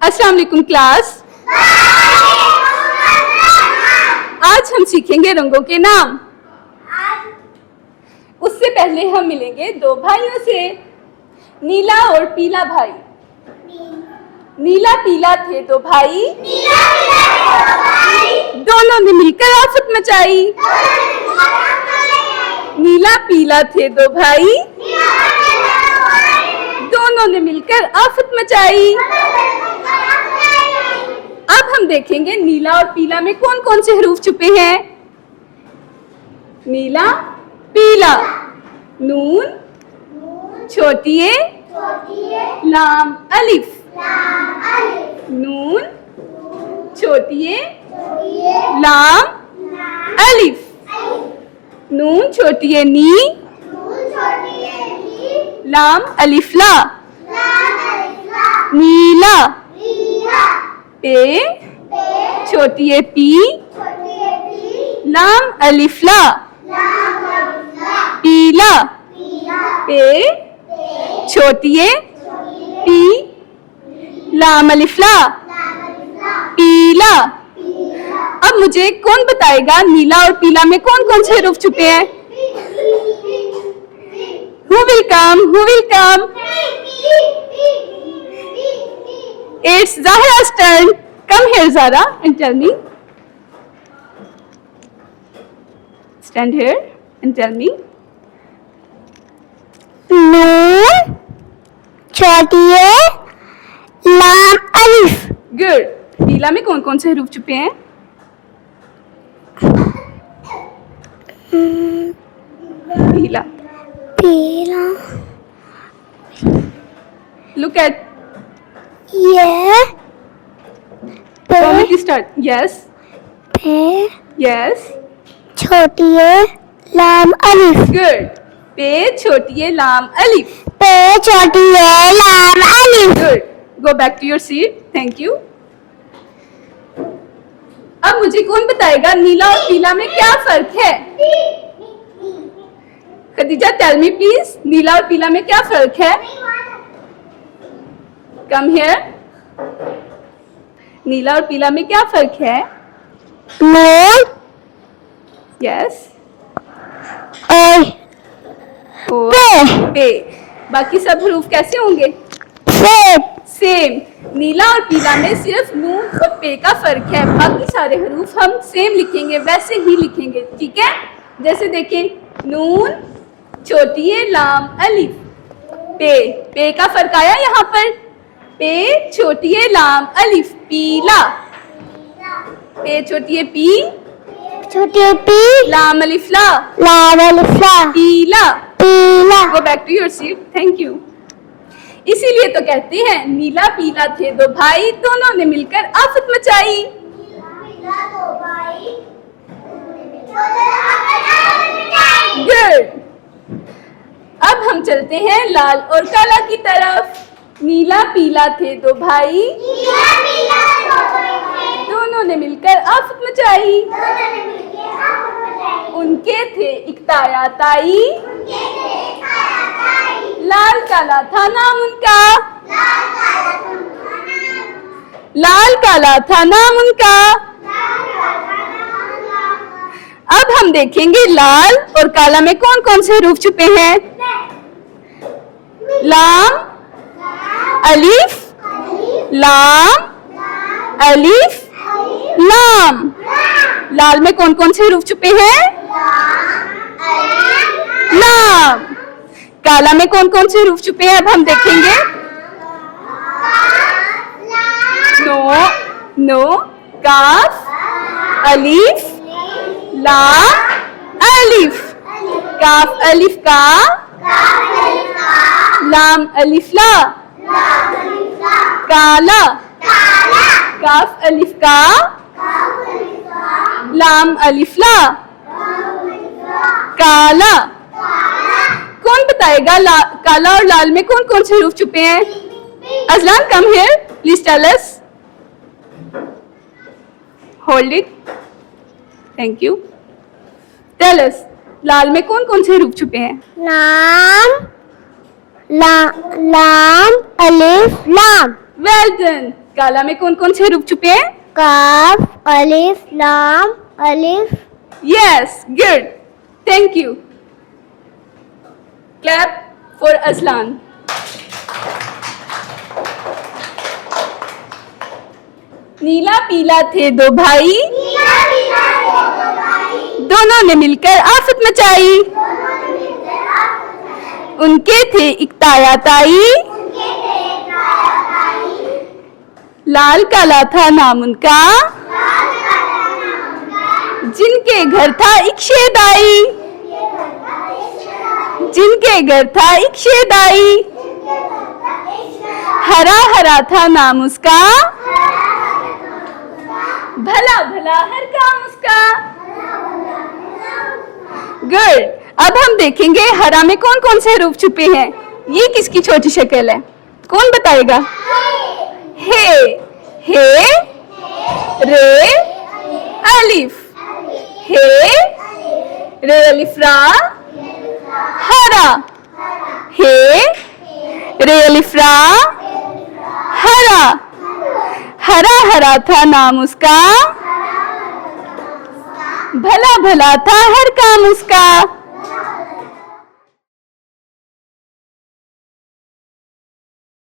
अस्सलाम वालेकुम क्लास। आज हम सीखेंगे रंगों के नाम। उससे पहले हम मिलेंगे दो भाइयों से, नीला और पीला भाई। नीला पीला थे दो भाई, दोनों ने मिलकर आफत मचाई। नीला पीला थे दो भाई, दोनों ने मिलकर आफत मचाई। अब हम देखेंगे नीला और पीला में कौन कौन से हरूफ छुपे हैं। नीला पीला, नून छोटी ए लाम अलिफ, नून छोटी ए लाम अलिफ, नून छोटी ए नी लाम अलिफ ला, नीला पे छोटी ए पी लाम अलिफ ला, पीला पे छोटी ए पी लाम अलिफ ला, पीला। अब मुझे कौन बताएगा नीला और पीला में कौन कौन से हरूफ छुपे हैं। Who will come? Who will come? It's Zahra's turn. Come here, Zahra, and tell me. Stand here and tell me. नून छोटी ए लाम अलिफ। Good. पीला में कौन कौन से हरूफ छुपे हैं। पीला पीला Look at. ये Want me to start? Yes. पे Yes. छोटी ए लाम अलिफ, Good. पे छोटी ए लाम अलिफ. पे छोटी ए लाम अलिफ। Good. Go back to your seat. Thank you. अब मुझे कौन बताएगा नीला और पीला में क्या फर्क है। खदीजा टेल मी प्लीज, नीला और पीला में क्या फर्क है। Come here. नीला और पीला में क्या फर्क है। नून यस और पे। बाकी सब हरूफ कैसे होंगे। सेम। नीला और पीला में सिर्फ नून और पे का फर्क है, बाकी सारे हरूफ हम सेम लिखेंगे, वैसे ही लिखेंगे, ठीक है। जैसे देखें, नून छोटी ए लाम अलिफ, पे का फर्क आया यहाँ पर। पे छोटी ए लाम अलिफ, पीला। पे छोटी ए पी छोटी ए पी लाम अलिफ ला, लाम अलिफ ला, पीला। पीला। Go back to your seat. Thank you. इसीलिए तो कहते हैं नीला पीला थे दो भाई, दोनों ने मिलकर आफत मचाई। गुड। अब हम चलते हैं लाल और काला की तरफ। नीला पीला थे दो भाई, दोनों ने मिलकर आफत मचाई। उनके थे इकताया ताई, लाल काला था नाम उनका, लाल काला था नाम उनका। अब हम देखेंगे लाल और काला में कौन कौन से हरूफ छुपे हैं। लाम अलिफ लाम अलिफ लाम। लाल में कौन कौन से हरूफ छुपे हैं। लाम। काला में कौन कौन से हरूफ छुपे हैं, अब हम देखेंगे। नो काफ अलिफ लाम अलिफ, काफ अलिफ का लाम अलिफ ला, काला। काफ अलिफ का लाम अलिफ ला, काला। कौन बताएगा काला और लाल में कौन कौन से हरूफ छुपे हैं। Azlan come here, please tell us. Hold it. Thank you. Tell us, लाल में कौन कौन से हरूफ छुपे हैं। लाम लाम अलिफ लाम। Well done. काला में कौन कौन से हरूफ छुपे हैं? काफ, अलिफ, लाम, अलिफ। Yes, good, thank you. Clap for Aslan. नीला पीला थे दो भाई, दोनों ने मिलकर आफत मचाई। उनके थे एक ताया ताई, लाल काला था नाम उनका, जिनके घर था एक शेदाई, जिनके घर था एक शेदाई। हरा हरा था नाम उसका, भला भला हर काम उसका। गुड। अब हम देखेंगे हरा में कौन कौन से हरूफ छुपे हैं। ये किसकी छोटी शक्ल है? कौन बताएगा? हे, हे, रे, अलिफ। हे, रे अलिफ रा, हरा। हे, रे अलिफ रा, हरा। हरा हरा था नाम उसका, भला भला था हर काम उसका।